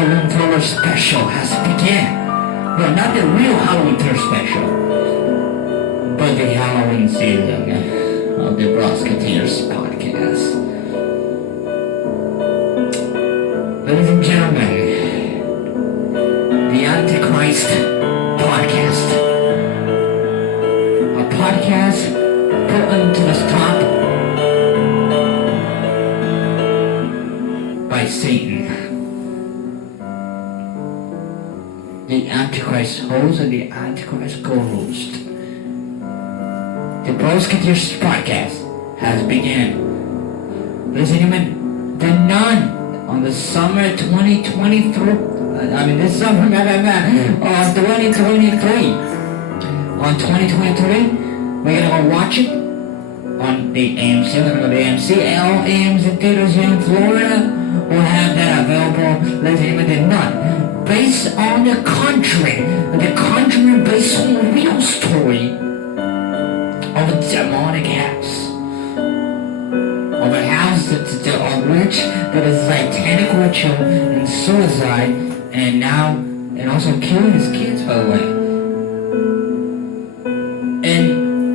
Halloween Thriller Special has begun. Well, not the real Halloween Thriller Special, but the Halloween season of the Brosketeers podcast. Ladies and gentlemen, the Antichrist podcast. A podcast put into the top by Satan. The Antichrist host and the Antichrist co-host. The Brosketeers podcast has begun. Ladies and gentlemen, the nun on the summer 2023. This summer, 2023. On 2023, we're gonna go watch it on the AMC. We're gonna go to the AMC. All AMC theaters here in Florida will have that available. Ladies and gentlemen, the nun. Based on The Conjuring based on a real story of a demonic house. Of a house of which that is satanic ritual and suicide and also killing his kids, by the way. And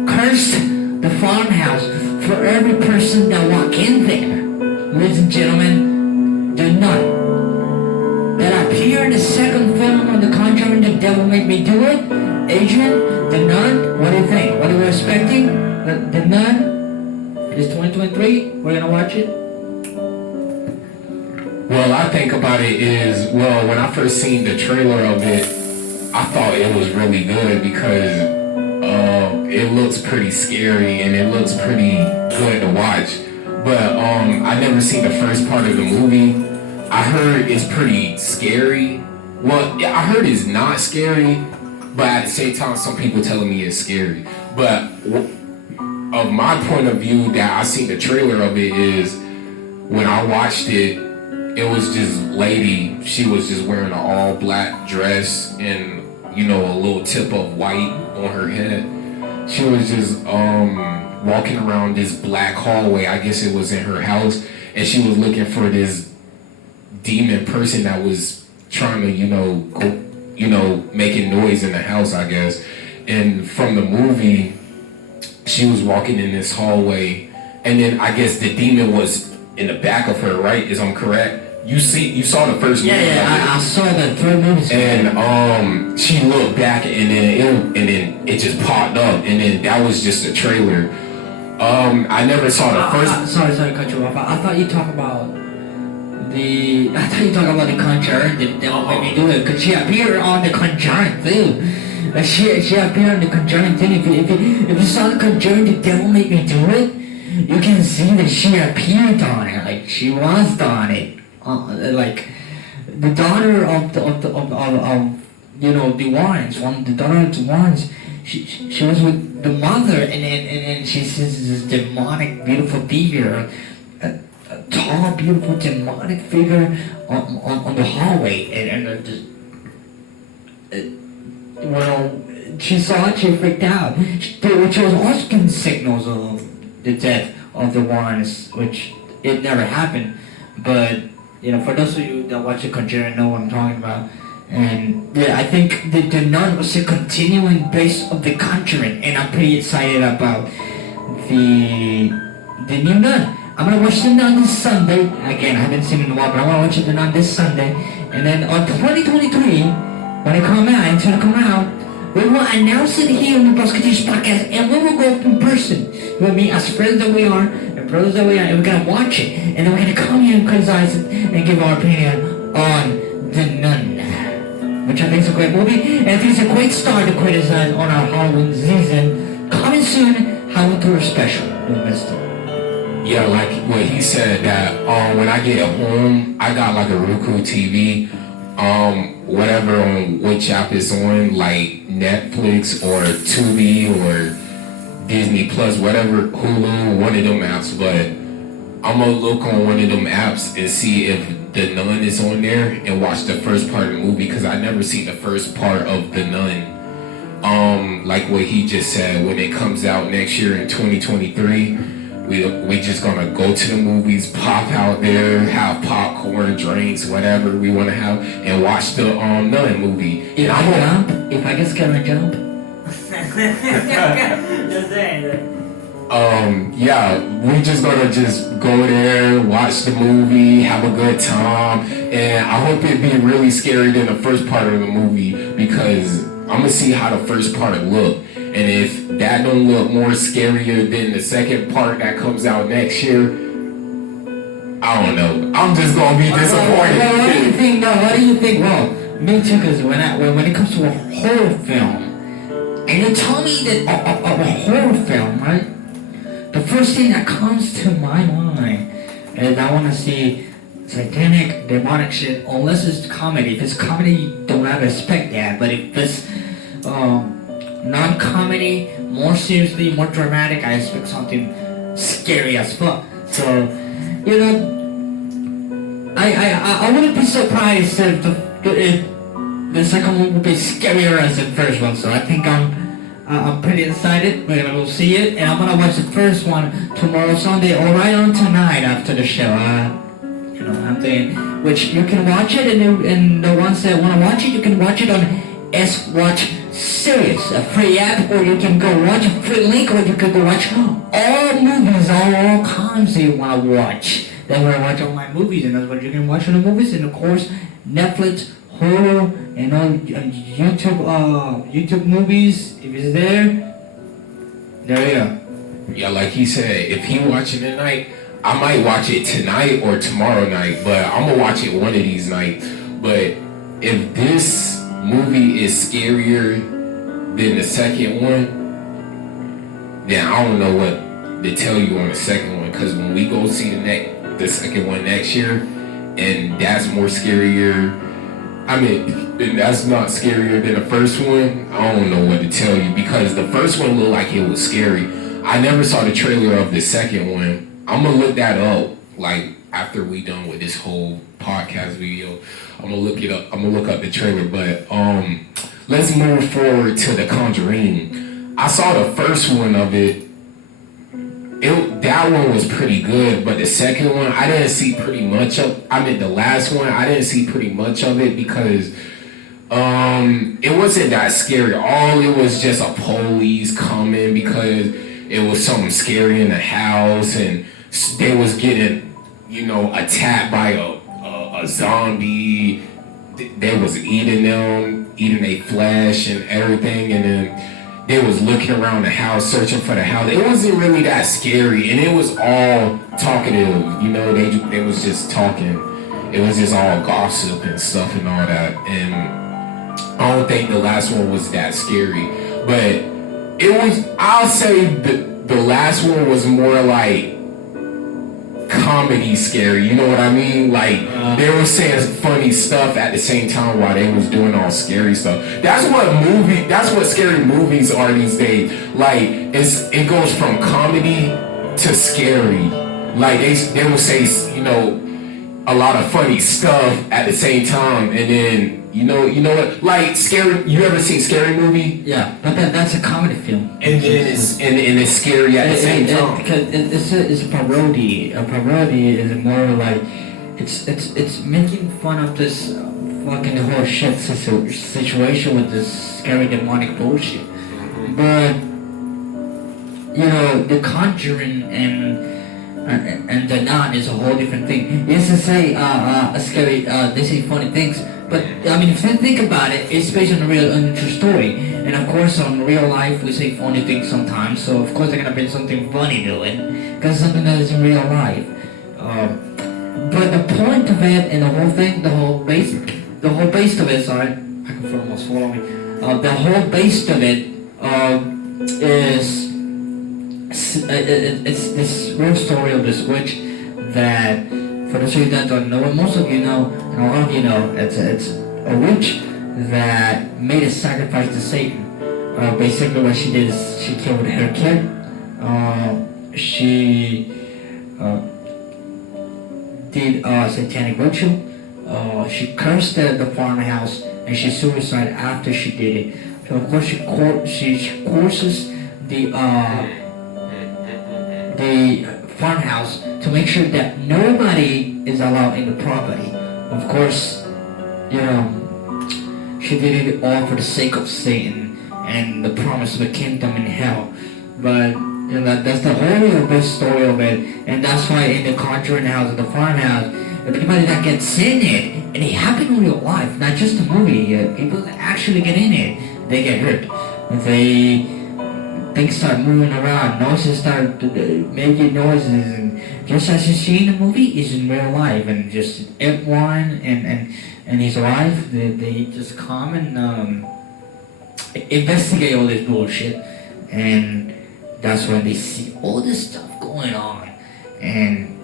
cursed the farmhouse for every person that walk in there. Ladies and gentlemen, the nun that appeared in the second film of The Conjuring, The Devil Made Me Do It. Adrian, the nun, what do you think? What are we expecting? The nun? It is 2023. We're gonna watch it. Well, I think about it is, when I first seen the trailer of it, I thought it was really good because it looks pretty scary and it looks pretty good to watch. But I never seen the first part of the movie. I heard it's pretty scary. Well, I heard it's not scary, but at the same time, some people telling me it's scary. But of my point of view, that I seen the trailer of it is, when I watched it, it was just lady. She was just wearing an all black dress and a little tip of white on her head. She was just walking around this black hallway. I guess it was in her house, and she was looking for this demon person that was trying to, making noise in the house, I guess. And from the movie, she was walking in this hallway, and then I guess the demon was in the back of her, right? Is I'm correct? You saw the first movie. Yeah, I saw the third movie. And she looked back, and then it just popped up, and then that was just a trailer. I never saw the first. Sorry to cut you off. I thought you talked about The Conjuring. The Devil Made Me Do It, because she appeared on The Conjuring too. She appeared on The Conjuring too. If you saw The Conjuring, The Devil Made Me Do It, you can see that she appeared on it. Like she was on it. Like the daughter of the Warrens. The daughter of the Warrens. She was with the mother, and she sees this demonic, beautiful figure. A tall, beautiful, demonic figure on the hallway, and she saw it, she freaked out, which was also can signals of the death of the Warrens, which it never happened, but for those of you that watch The Conjuring know what I'm talking about. And I think the nun was a continuing base of The Conjuring, and I'm pretty excited about the new nun. I'm gonna watch The Nun this Sunday. Again, I haven't seen it in a while, but I'm gonna watch The Nun this Sunday. And then on 2023, when it's gonna come out, we will announce it here on the Brosketeers podcast, and we will go in person. With me, as friends that we are, and brothers that we are, and we're gonna watch it, and then we're gonna come here and criticize it, and give our opinion on The Nun, which I think is a great movie, and I think it's a great start to criticize on our Halloween season. Coming soon, Halloween Tour Special. Don't miss it. Yeah, like what he said, that when I get home, I got like a Roku TV, whatever on which app it's on, like Netflix or Tubi or Disney Plus, whatever, Hulu, one of them apps. But I'm gonna look on one of them apps and see if The Nun is on there and watch the first part of the movie, because I never seen the first part of The Nun. Like what he just said, when it comes out next year in 2023, We just gonna go to the movies, pop out there, have popcorn, drinks, whatever we want to have, and watch the Nun movie. If I jump, if I get scared, I jump. Just saying. Yeah, we just gonna just go there, watch the movie, have a good time, and I hope it be really scary than the first part of the movie because I'm gonna see how the first part look, and if that don't look more scarier than the second part that comes out next year, I don't know. I'm just gonna be disappointed. Well, what do you think? No, what do you think? Well, me too, because when it comes to a horror film, and you tell me that a horror film, right? The first thing that comes to my mind is I want to see satanic, demonic shit, unless it's comedy. If it's comedy, you don't have to expect that. But if it's non-comedy, more seriously, more dramatic, I expect something scary as fuck. So, you know, I wouldn't be surprised if the second one would be scarier as the first one. So I think I'm pretty excited. We're gonna go see it, and I'm gonna watch the first one tomorrow, Sunday, or right on tonight after the show. You know, I'm saying, which you can watch it, and the ones that wanna watch it, you can watch it on S Watch Series, a free app, or you can go watch a free link, or you can go watch all movies, all kinds that you wanna watch. Then we're gonna watch all my movies, and that's what you can watch on the movies, and of course, Netflix, Hulu, and all YouTube movies. If it's there you go. Yeah, like he said, if he watching tonight, I might watch it tonight or tomorrow night, but I'm gonna watch it one of these nights. But if this movie is scarier than the second one, then I don't know what to tell you on the second one. Because when we go see the second one next year, and that's more scarier. I mean, and that's not scarier than the first one. I don't know what to tell you because the first one looked like it was scary. I never saw the trailer of the second one. I'm gonna look that up. Like after we done with this whole podcast video, I'm gonna look it up. I'm gonna look up the trailer. But let's move forward to The Conjuring. I saw the first one of it. That one was pretty good, but the second one I didn't see pretty much of. I mean, the last one I didn't see pretty much of it because it wasn't that scary. All it was just a police coming because it was something scary in the house, and they was getting, attacked by a zombie. They was eating their flesh and everything, and then they was looking around the house, searching for the house. It wasn't really that scary, and it was all talkative. They was just talking. It was just all gossip and stuff and all that. And I don't think the last one was that scary, but it was. I'll say the last one was more like comedy scary. You know what I mean? Like they were saying funny stuff at the same time while they was doing all scary stuff. That's what scary movies are these days. Like it goes from comedy to scary. Like they will say a lot of funny stuff at the same time, and then you know what, like scary. You ever seen Scary Movie? Yeah, but that's a comedy film. And then it's scary at the same time. Because it's a parody. A parody is more like it's making fun of this fucking whole shit situation with this scary demonic bullshit. But The Conjuring and The Nun is a whole different thing. Yes, to say scary, they say funny things, but I mean, if you think about it, it's based on a true story. And of course, on real life, we say funny things sometimes. So of course, they're gonna bring something funny to it, because something that is in real life. But the point of it and the whole thing, the whole base of it. Sorry, I can almost follow me. The whole base of it is. It's this real story of this witch that, for those of you that don't know, and most of you know, and a lot of you know, it's a witch that made a sacrifice to Satan. Basically, what she did is she killed her kid. She did a satanic ritual. She cursed the farmhouse, and she suicided after she did it. So of course she courses the farmhouse to make sure that nobody is allowed in the property. Of course, you know, she did it all for the sake of Satan and the promise of a kingdom in hell. But you know, that's the whole best story of it, and that's why in the Conjuring house, in the farmhouse, everybody that gets in it, and it happened in real life, not just the movie. People that actually get in it, they get hurt. Things start moving around, noises start making noises, and just as you see in the movie, is in real life, and just Ed Warren and his wife, they just come and investigate all this bullshit, and that's when they see all this stuff going on, and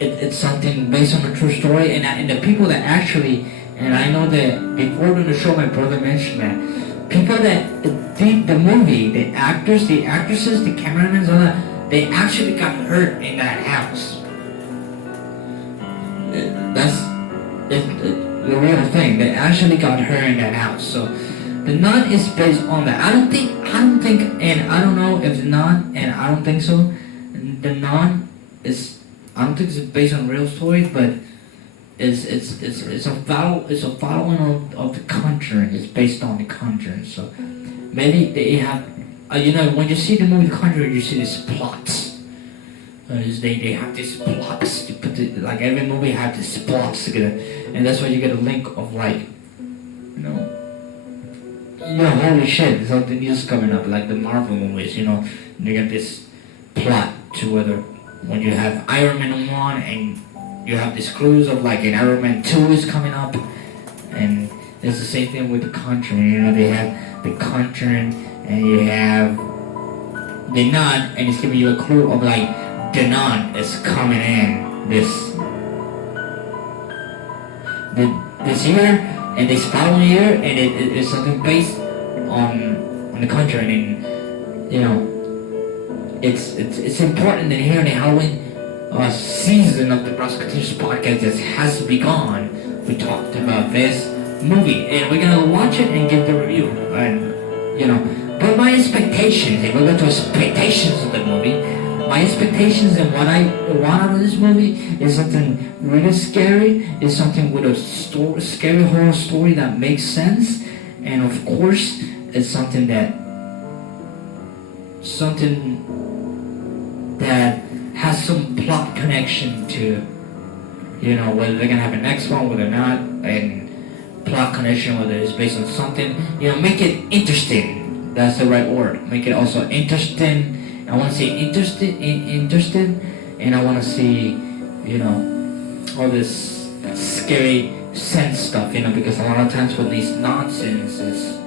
it's something based on a true story, and the people that actually, and I know that before doing the show, my brother mentioned that people that did the movie, the actors, the actresses, the cameramen, all that, they actually got hurt in that house. That's the real thing. They actually got hurt in that house. So the Nun is based on that. I don't think, and I don't know if the Nun, and I don't think so. The Nun is, I don't think it's based on real story, but it's a following of the Conjuring. It's based on the Conjuring. So maybe they have, you know, when you see the movie The Conjuring, you see these plots. They have these plots. You put it, like every movie have these plots together, and that's why you get a link of like, you know, holy shit, something new is coming up, like the Marvel movies. You know, you get this plot to whether when you have Iron Man 1 and you have this clues of like an Iron Man 2 is coming up, and it's the same thing with the Conjuring. You know, they have the Conjuring and you have the Nun, and it's giving you a clue of like the Nun is coming in this year and this following year, and it is something based on the Conjuring, and you know. It's important that here in the Halloween season of the Brosketeers podcast that has begun, we talked about this movie, and we're gonna watch it and give the review. And you know, but my expectations, if we go to expectations of the movie, my expectations and what I want out of this movie is something really scary, is something with a scary horror story that makes sense, and of course, it's something that has some plot connection to, you know, whether they're gonna have a next one, whether or not, and plot connection, whether it's based on something, you know, make it interesting. That's the right word. Make it also interesting. I want to say interested, and I want to see, you know, all this scary sense stuff, you know, because a lot of times with these nonsense is,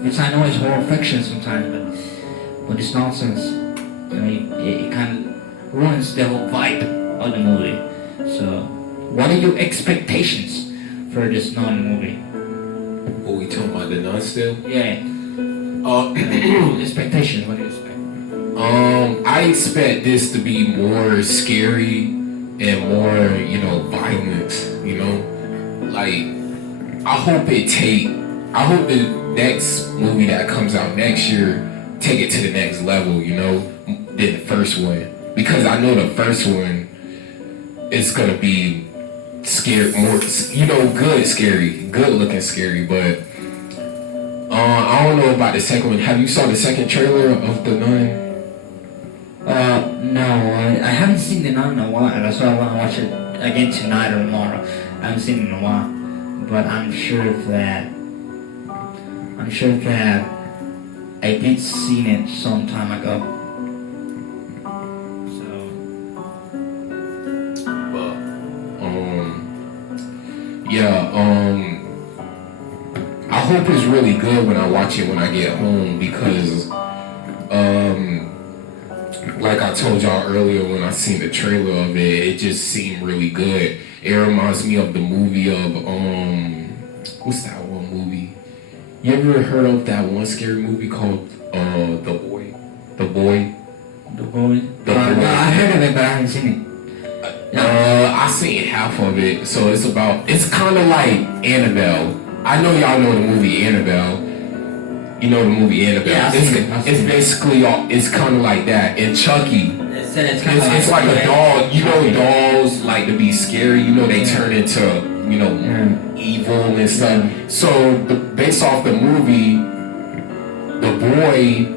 which I know is horror fiction sometimes, but this nonsense, you know, it kind of ruins the whole vibe of the movie. So, what are your expectations for this Nun movie? What we talking about, the Nun still? Yeah. Expectations. What do you expect? I expect this to be more scary and more, you know, violence. You know, like I hope the next movie that comes out next year take it to the next level, you know, than the first one. Because I know the first one is gonna be scary, more, you know, good looking scary, but I don't know about the second one. Have you saw the second trailer of The Nun? No, I haven't seen The Nun in a while. That's why I want to watch it again tonight or tomorrow. I haven't seen it in a while, but I'm sure that I did see it some time ago. I hope it's really good when I watch it when I get home, because like I told y'all earlier when I seen the trailer of it, it just seemed really good. It reminds me of the movie of what's that one movie? You ever heard of that one scary movie called The Boy? The Boy? I heard of it, but I haven't seen it. I seen half of it, so it's kind of like Annabelle. I know y'all know the movie Annabelle. You know the movie Annabelle. Yeah, It's basically all. It's kind of like that. And Chucky. It's like a doll. You know, dolls like to be scary. You know, they turn into evil and stuff. So based off the movie, the boy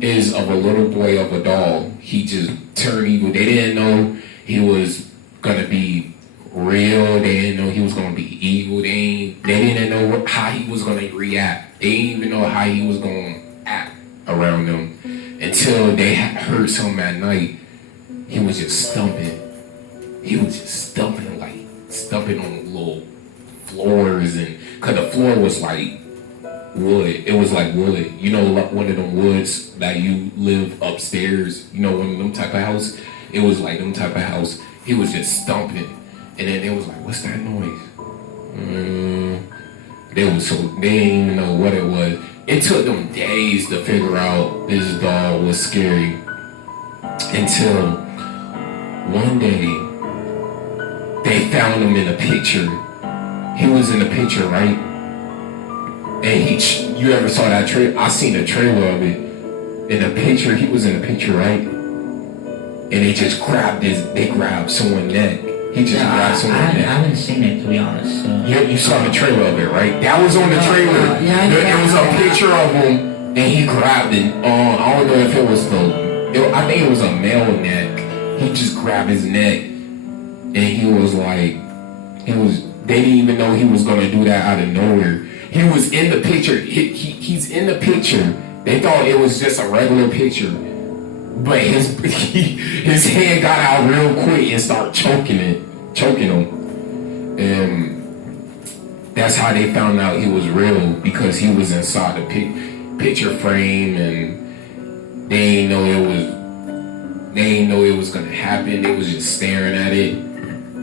is of a little boy of a doll. He just turned evil. They didn't know he was gonna be real. They didn't know he was gonna be evil. They didn't know how he was gonna react. They didn't even know how he was gonna act around them until they heard something at night. He was just stumping. He was just stumping, like stumping on little floors, and cause the floor was like wood. It was like wood. You know, like one of them woods that you live upstairs. You know, one of them type of house. It was like them type of house. He was just stumping, and then it was like, what's that noise? They didn't even know what it was. It took them days to figure out this doll was scary until one day they found him in a picture. He was in the picture, right? And you ever saw that trailer? I seen a trailer of it. In the picture, he was in the picture, right? And they just grabbed someone's neck. He just grabbed someone's neck. I haven't seen it, to be honest. You saw the trailer of it, right? That was on the trailer. There was a picture of him, and he grabbed it. I don't know if it was I think it was a male neck. He just grabbed his neck, and he was like, they didn't even know he was gonna do that out of nowhere. He was in the picture. He's in the picture. They thought it was just a regular picture, but his hand got out real quick and started choking him. And that's how they found out he was real, because he was inside the picture frame, and they didn't know it was gonna happen. They was just staring at it.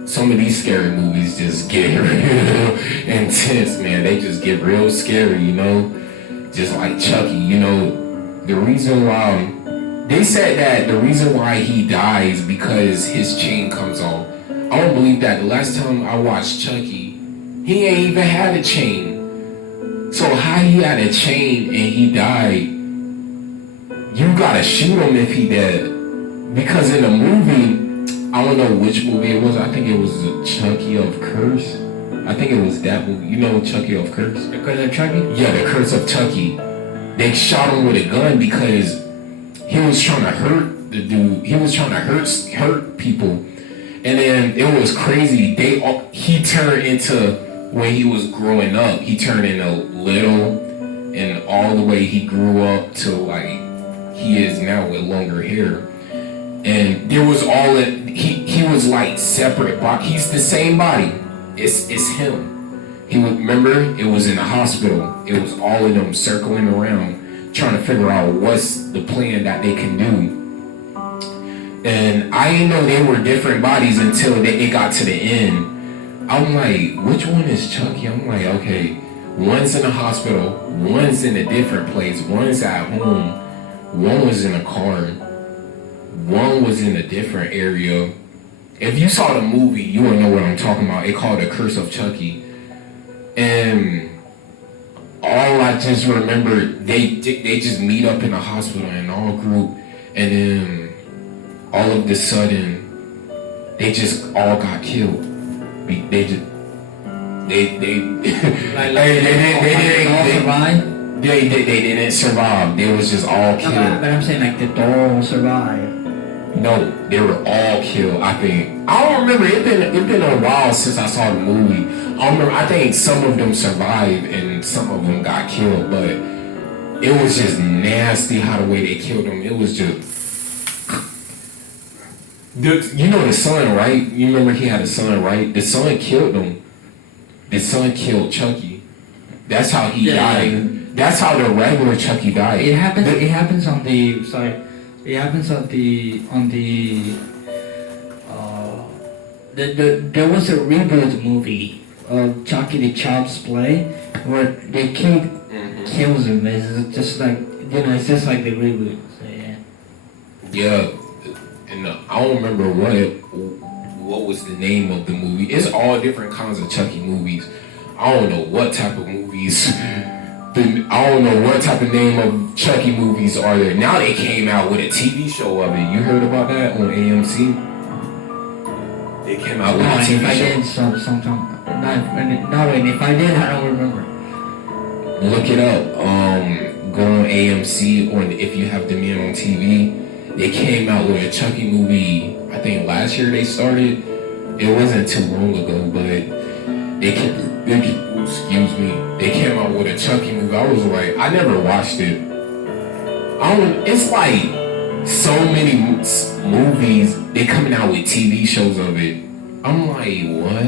Some of these scary movies just get real intense, man. They just get real scary, you know? Just like Chucky, you know? The reason why... They said that the reason why he dies because his chain comes off. I don't believe that. The last time I watched Chucky, he ain't even had a chain. So how he had a chain and he died, you gotta shoot him if he dead. Because in the movie... I don't know which movie it was. I think it was Chucky of Curse. I think it was that movie. You know Chucky of Curse? The Curse of Chucky? Yeah, The Curse of Chucky. They shot him with a gun because he was trying to hurt the dude. He was trying to hurt people. And then it was crazy. He turned into, when he was growing up, he turned into little, and all the way he grew up to like he is now with longer hair. And there was all that he was like separate, but he's the same body. It's him. He would remember it was in the hospital. It was all of them circling around, trying to figure out what's the plan that they can do. And I didn't know they were different bodies until it got to the end. I'm like, which one is Chucky? I'm like, okay, one's in the hospital, one's in a different place, one's at home, one was in a car. One was in a different area. If you saw the movie, you will know what I'm talking about. It called The Curse of Chucky. And all I just remember, they just meet up in the hospital in all group, and then all of a sudden, they just all got killed. They didn't survive. They was just all killed. But I'm saying like the doll survived. No, they were all killed. I think I don't remember. It's been a while since I saw the movie. I think some of them survived and some of them got killed, but it was just nasty how the way they killed them. It was just, you know, the son, right? You remember he had a son, right? The son killed him. The son killed Chucky. That's how he died. That's how the regular Chucky died. It happens on the there was a reboot movie of Chucky the Child's Play where the kid kills him. It's just like, it's just like the reboot. So yeah. Yeah, and I don't remember what was the name of the movie. It's all different kinds of Chucky movies. I don't know what type of movies I don't know what type of name of Chucky movies are there. Now they came out with a TV show of it. You heard about that on AMC? They came out with a No, and if TV I show. did, sometime. No, and if I did, I don't remember. Look it up. Go on AMC, or if you have them on TV. They came out with a Chucky movie. I think last year they started. It wasn't too long ago, but excuse me. They came out with a Chucky movie. I was like, I never watched it. It's like so many movies. They coming out with TV shows of it. I'm like, what?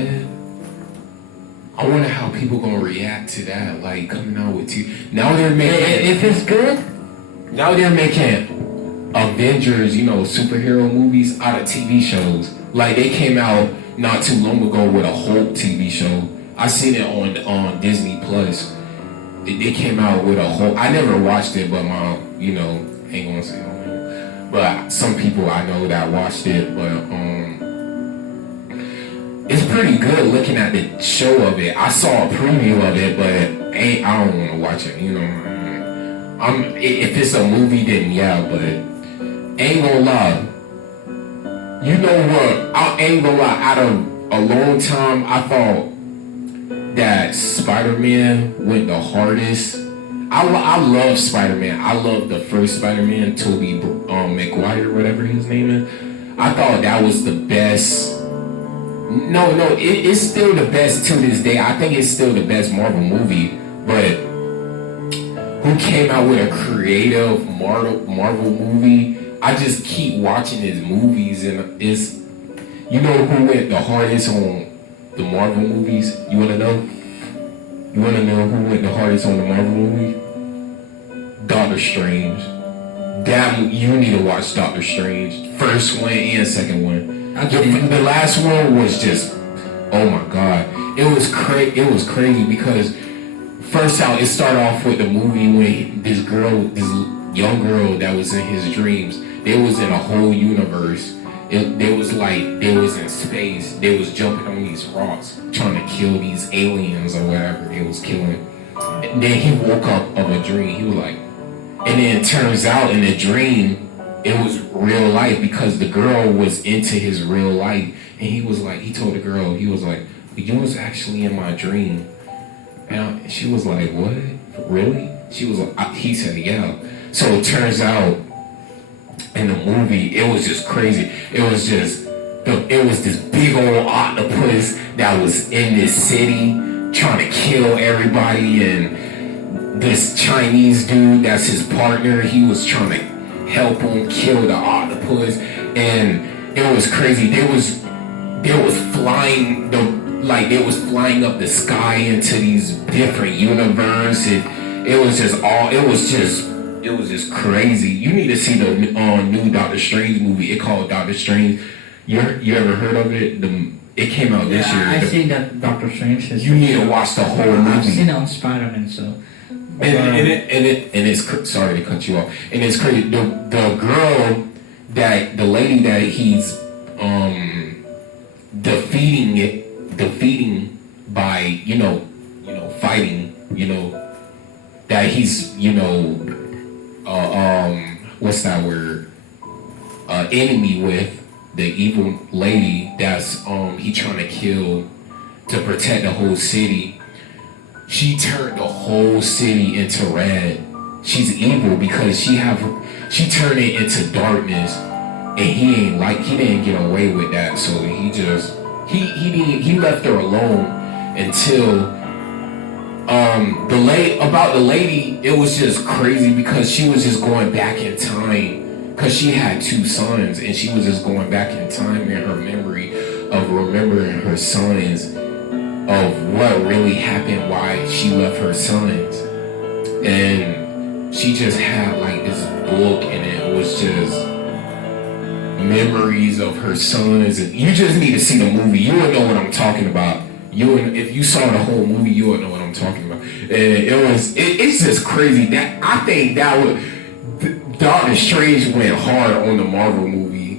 I wonder how people gonna react to that. Like coming out with TV. Now they're making. If it's good. Now they're making Avengers, superhero movies out of TV shows. Like they came out not too long ago with a Hulk TV show. I seen it on Disney Plus. They came out with a Hulk. I never watched it, but my ain't gonna say no name. But some people I know that watched it. But it's pretty good looking at the show of it. I saw a preview of it, but I don't want to watch it. If it's a movie, then yeah, but ain't gonna lie. You know what? I ain't gonna lie. Out of a long time, I thought that Spider-Man went the hardest. I love Spider-Man. I love the first Spider-Man, Tobey Maguire, whatever his name is. I thought that was the best. No, it's still the best to this day. I think it's still the best Marvel movie. But who came out with a creative Marvel movie? I just keep watching his movies, and it's, who went the hardest on the Marvel movies? You wanna know? You wanna know who went the hardest on the Marvel movie? Doctor Strange. You need to watch Doctor Strange. First one and second one. The last one was just, oh my god, it was crazy because first out it started off with the movie when this young girl that was in his dreams, they was in a whole universe. They was in space. They was jumping on these rocks trying to kill these aliens or whatever they was killing. And then he woke up of a dream. He was like, and then it turns out in the dream it was real life because the girl was into his real life. And he told the girl, he was like, you was actually in my dream. And she was like, what? Really? She was like, he said, yeah. So it turns out in the movie, it was just crazy. It was this big old octopus that was in this city trying to kill everybody. And this Chinese dude, that's his partner, he was trying to help him kill the octopus, and it was crazy. They was flying up the sky into these different universes. It was just crazy. You need to see the new Doctor Strange movie. It called Doctor Strange. You ever heard of it? It came out this year. I've seen that Doctor Strange. You need to watch the whole movie. I've seen it on Spider-Man, so. And it's sorry to cut you off. And it's crazy. The girl the lady that he's defeating by fighting, that he's what's that word? Enemy with the evil lady that's he trying to kill to protect the whole city. She turned the whole city into red. She's evil because she turned it into darkness, and he didn't get away with that. So he left her alone until the lady. It was just crazy because she was just going back in time because she had two sons, and she was just going back in time in her memory of remembering her sons, of what really happened, why she left her sons. And she just had like this book, and it was just memories of her sons. And you just need to see the movie. You would know what I'm talking about. If you saw the whole movie, you would know what I'm talking about. And it's just crazy. That I think that would Doctor Strange went hard on the Marvel movie,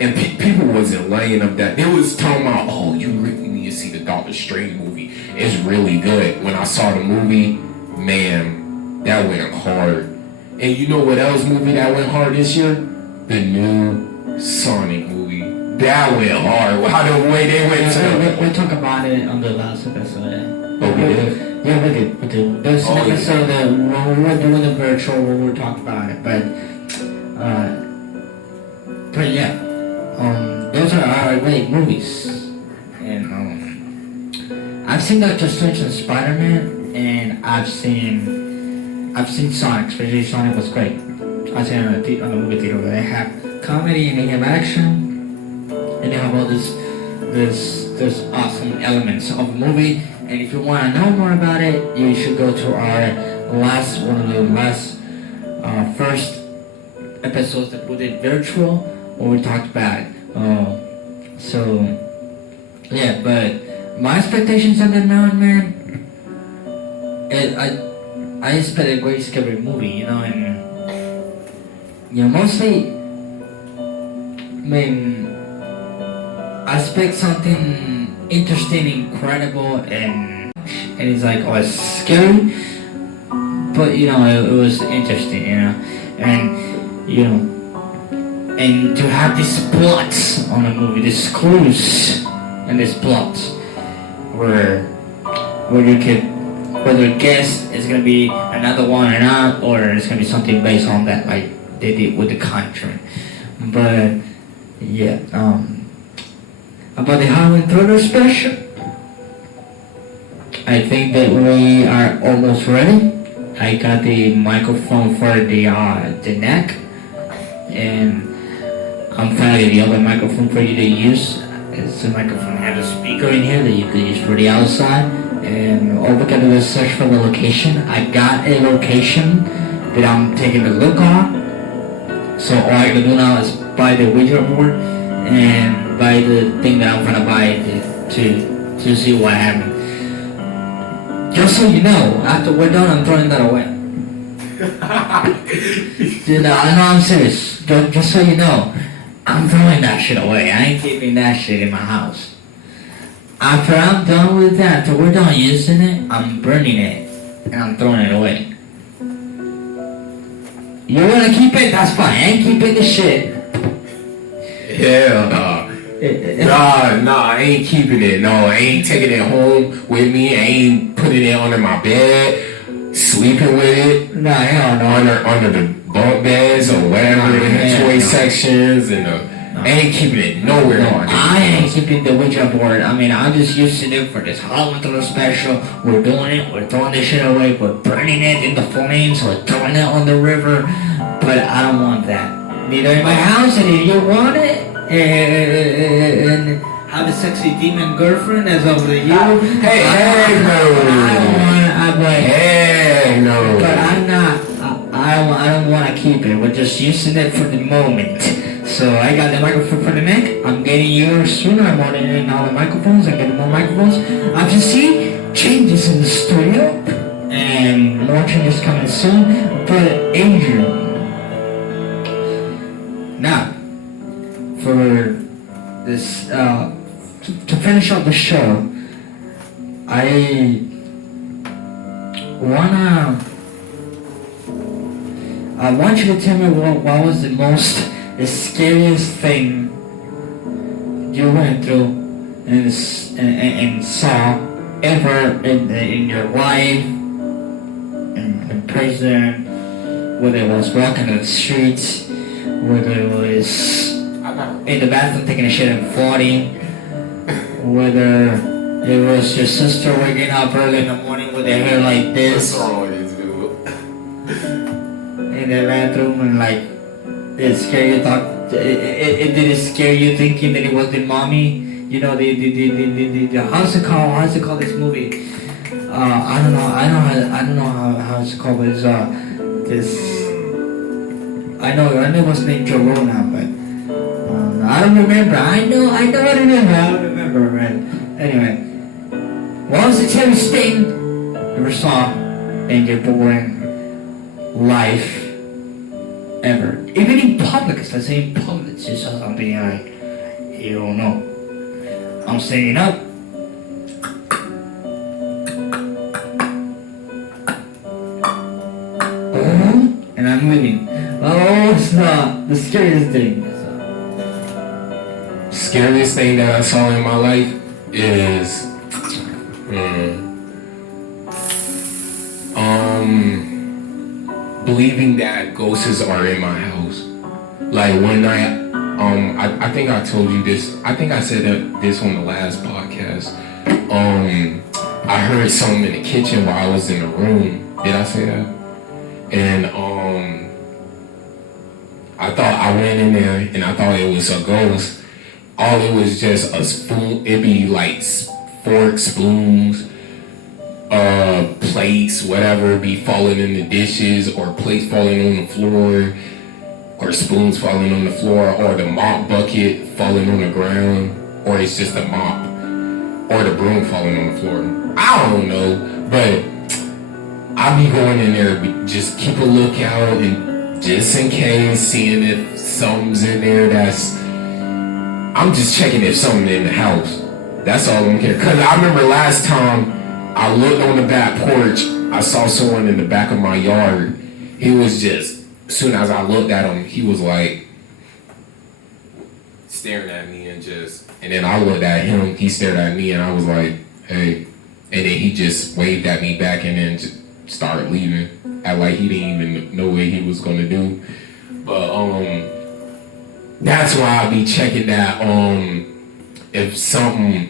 and people wasn't laying up that. They was talking about, oh, you really need to see the Doctor Strange movie. It's really good. When I saw the movie, man, that went hard. And you know what else movie that went hard this year? The new Sonic movie. That went hard. How the way they went to we talked about it on the last episode. Oh, we did? Yeah, we did. There's an episode that when we were doing the virtual, we were talking about it, but yeah, those are great movies, and I've seen Doctor Strange and Spider-Man, and I've seen Sonic. Especially Sonic was great. I seen it on the movie theater where they have comedy and they have action, and they have all this awesome elements of the movie. And if you want to know more about it, you should go to our one of the last first episodes that we did virtual, where we talked about it. So yeah, but my expectations on the Nun, man, I expect a great scary movie, you know, and mostly, I mean, I expect something interesting, incredible, and it's like, oh, it's scary, but it was interesting, and and to have these plots on a movie, these clues and these plots, where you could whether guess it's gonna be another one or not, or it's gonna be something based on that, like they did with The Conjuring. But yeah, about the Halloween Thriller special, I think that we are almost ready. I got the microphone for the neck, and I'm finding the other microphone for you to use. It's a microphone that has a speaker in here that you can use for the outside. And all we gotta do is search for the location. I got a location that I'm taking a look on. So all I gotta do now is buy the Ouija board and buy the thing that I'm gonna buy to see what happened. Just so you know, after we're done, I'm throwing that away. I know I'm serious. Just so you know, I'm throwing that shit away. I ain't keeping that shit in my house. After I'm done with that, after we're done using it, I'm burning it and I'm throwing it away. You wanna keep it? That's fine. I ain't keeping the shit. Hell no. Nah, I ain't keeping it. No, I ain't taking it home with me. I ain't putting it under my bed, sleeping with it. Nah, hell no. Under the bunk beds or whatever in the toy sections and I ain't keeping it nowhere. No, I ain't keeping the Ouija board. I mean, I'm just using it for this Halloween Thriller special. We're doing it. We're throwing this shit away. We're burning it in the flames. We're throwing it on the river. But I don't want that. Neither in my house. And if you want it, and have a sexy demon girlfriend as over the you. Hey, no. Hey, no. But I'm not. I don't want to keep it. We're just using it for the moment. So I got the microphone for the neck. I'm getting yours sooner. I'm ordering all the microphones. I'm getting more microphones. I can see changes in the studio, and more changes coming soon. But Adrian, now for this to finish up the show, I want you to tell me what was the scariest thing you went through and saw ever in your life, in prison, whether it was walking the streets, whether it was in the bathroom taking a shit and floating, whether it was your sister waking up early in the morning with her hair like this in the bathroom, and like it scared you. Did it scare you thinking that it was the mommy? The how's it called this movie? I don't know how it's called, but it's this. I know it was named Jorona, but I don't remember. I don't remember, man. Anyway, what was the scariest thing you ever saw in your boring life ever? Even in public, let's say in public, you saw something like, you don't know. I'm standing up. the scariest thing. Scariest thing that I saw in my life is believing that ghosts are in my house. Like one night, I think I told you this. I think I said this on the last podcast. I heard something in the kitchen while I was in the room. Did I say that? And I thought I went in there and I thought it was a ghost. All it was just a spoon. It'd be like forks, spoons, plates, whatever, be falling in the dishes, or plates falling on the floor, or spoons falling on the floor, or the mop bucket falling on the ground, or it's just a mop, or the broom falling on the floor. I don't know, but I be going in there, just keep a lookout, and just in case, seeing if something's in there I'm just checking if something in the house. That's all I'm care. Cause I remember last time I looked on the back porch, I saw someone in the back of my yard. He was just, as soon as I looked at him, he was like staring at me and then I looked at him, he stared at me and I was like, hey. And then he just waved at me back and then just started leaving. Act like he didn't even know what he was gonna do. But that's why I be checking that if something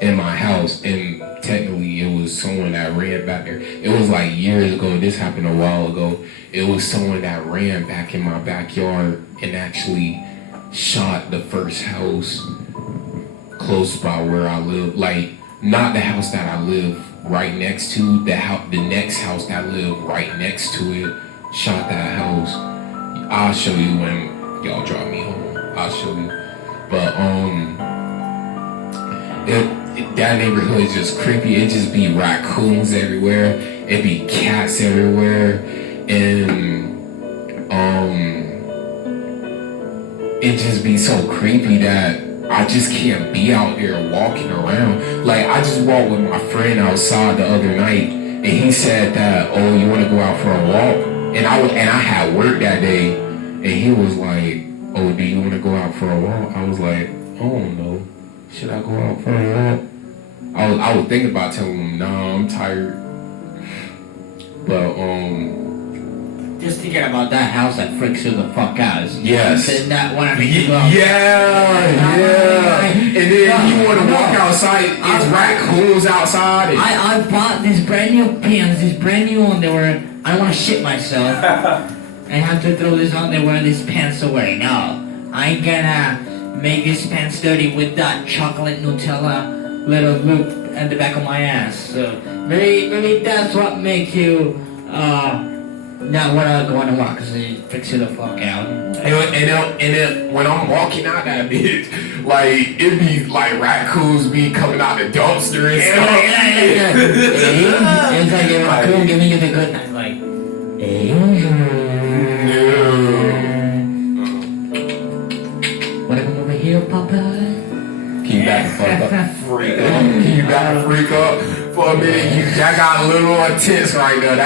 in my house, and technically it was someone that ran back there. It was like years ago, this happened a while ago. It was someone that ran back in my backyard and actually shot the first house close by where I live. Like, not the house that I live right next to, the next house that lived right next to it, shot that house. I'll show you when y'all drop me home. I'll show you. But that neighborhood is just creepy. It just be raccoons everywhere. It be cats everywhere, and it just be so creepy that I just can't be out there walking around. Like, I just walked with my friend outside the other night, and he said that, oh, you want to go out for a walk? And I had work that day, and he was like, oh, do you want to go out for a walk? I was like, I don't know. Should I go out for a walk? I was thinking about telling him, nah, I'm tired. But, just thinking about that house that freaks you the fuck out. Yes. That one I mean, yeah. And then you want to walk outside, it's raccoons outside. I bought these brand new pants, these brand new underwear. I want to shit myself. I have to throw this underwear and these pants away. No, I ain't gonna make these pants dirty with that chocolate Nutella little loop at the back of my ass. So maybe that's what makes you not wanna go on a walk, cause it freaks you the fuck out. And then when I'm walking out that bitch, like, it be like raccoons be coming out the dumpster and stuff. Yeah. It's like a raccoon giving you the good night, like, hey. Wanna come over here, Papa? Can you back the fuck up? Freak up. Can you back the freak up for a minute? That got a little intense right there.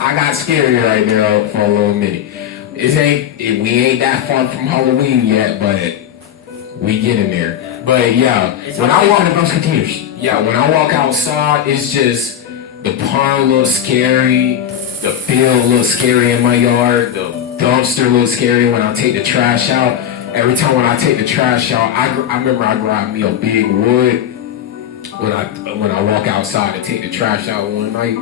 I got scary right there for a little minute. We ain't that far from Halloween yet, but we getting there. But yeah, when I walk the Brosketeers. Yeah, when I walk outside, it's just the pond looks scary, the field looks scary in my yard, the dumpster looks scary when I take the trash out. Every time when I take the trash out, I remember I grabbed me a big wood when I walk outside to take the trash out one night,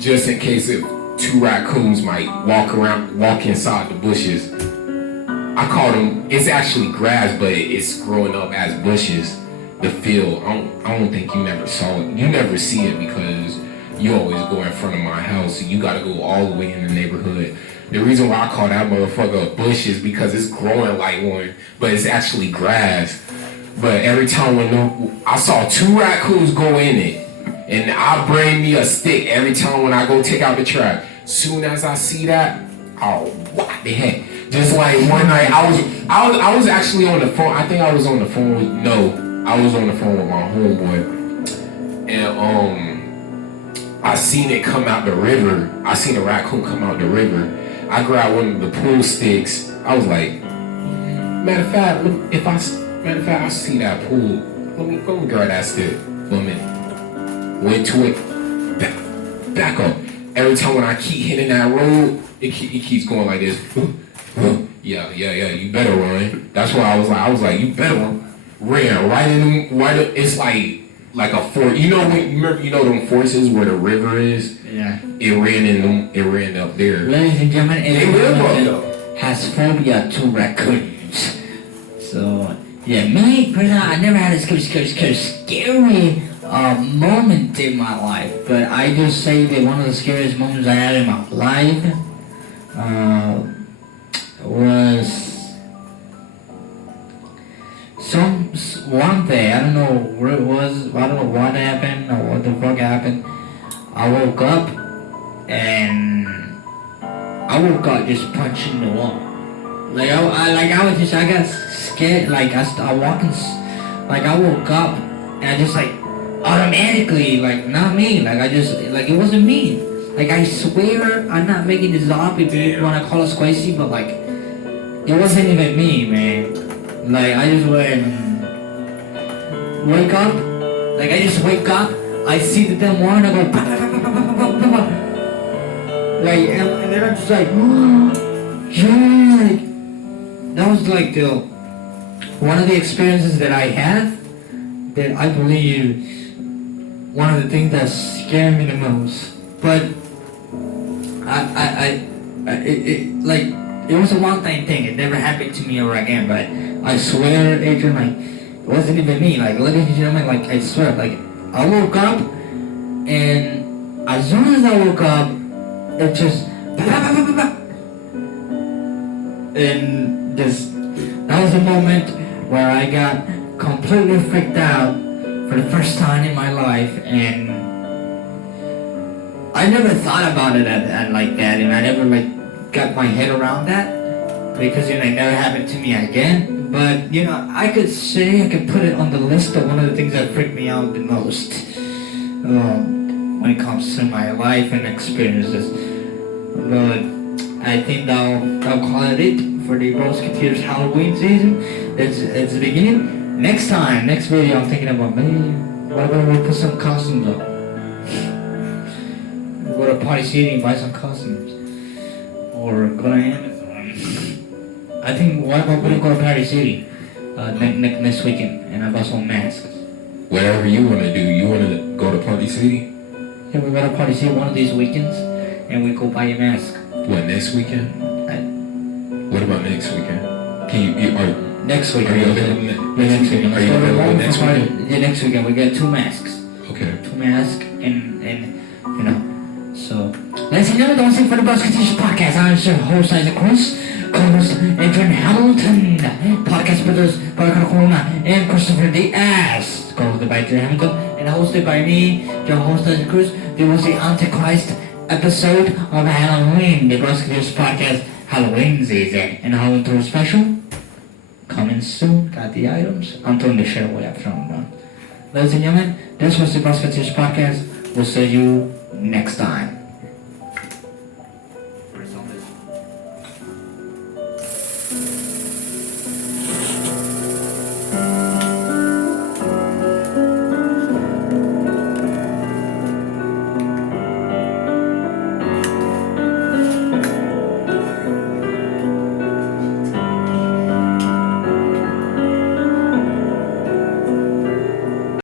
just in case if 2 raccoons might walk inside the bushes. I call them, it's actually grass, but it's growing up as bushes. The field, I don't think you never saw it. You never see it because you always go in front of my house, so you gotta go all the way in the neighborhood. The reason why I call that motherfucker a bush is because it's growing like one, but it's actually grass. But every time I saw 2 raccoons go in it, and I bring me a stick every time when I go take out the trash. Soon as I see that, oh, what the heck? Just like one night, I was actually on the phone. I think I was on the phone with I was on the phone with my homeboy, and I seen it come out the river. I seen a raccoon come out the river. I grabbed one of the pool sticks. I was like, matter of fact, look, I see that pool. Let me grab that stick for a minute. Went to it. Back up. Every time when I keep hitting that road, it keeps going like this. Yeah. You better run. That's why I was like, you better run. Ran right in. It's like a fort. You know them forces where the river is. Yeah. It ran up there. Ladies and gentlemen, It has phobia to raccoons. So yeah, me personally, I never had a scary moment in my life, but I just say that one of the scariest moments I had in my life was one day. I don't know where it was. I don't know what happened or what the fuck happened. I woke up just punching the wall. I got scared. Like I woke up and I just automatically, not me. It wasn't me. I swear I'm not making this up if you wanna call us crazy, but it wasn't even me, man. I just wake up. I just wake up. I see the damn wall and I go bah, bah, bah, bah, bah, bah, bah, bah. And then I'm just yeah. That was the one of the experiences that I had that I believe one of the things that scared me the most. But it was a one-time thing. It never happened to me ever again. But I swear, Adrian, it wasn't even me. Ladies and gentlemen, I swear, I woke up, and as soon as I woke up, it just and that was the moment where I got completely freaked out for the first time in my life, and I never thought about it at like that, and I never got my head around that because it never happened to me again. But I could put it on the list of one of the things that freaked me out the most when it comes to my life and experiences. But I think I'll call it for the Brosketeers Halloween season. It's the beginning. Next video, I'm thinking about maybe what about we put some costumes up? Go to Party City and buy some costumes, or go to Amazon. I think what about we go to Party City next weekend and I buy some masks. Whatever you want to do. You want to go to Party City? Yeah, we go to Party City one of these weekends and we go buy a mask. What, next weekend? What about next weekend? Next weekend. Are you available next weekend? Are you available next weekend? Yeah, next weekend we get 2 masks. Okay. 2 masks and So, ladies and gentlemen, don't sing for the Brosketeers podcast. I'm your host, Isaac Chris, co-host Adrian Hamilton, podcast producers Barack Corona and Christopher Diaz, co-hosted by Adrian Hamilton and hosted by me, your host Isaac Chris. This was the Antichrist episode of Halloween, the Brosketeers podcast Halloween season, and Halloween Tour special coming soon. Got the items. I'm throwing the shit away after I'm done. Ladies and gentlemen, this was the Brosketeers podcast. We'll see you next time.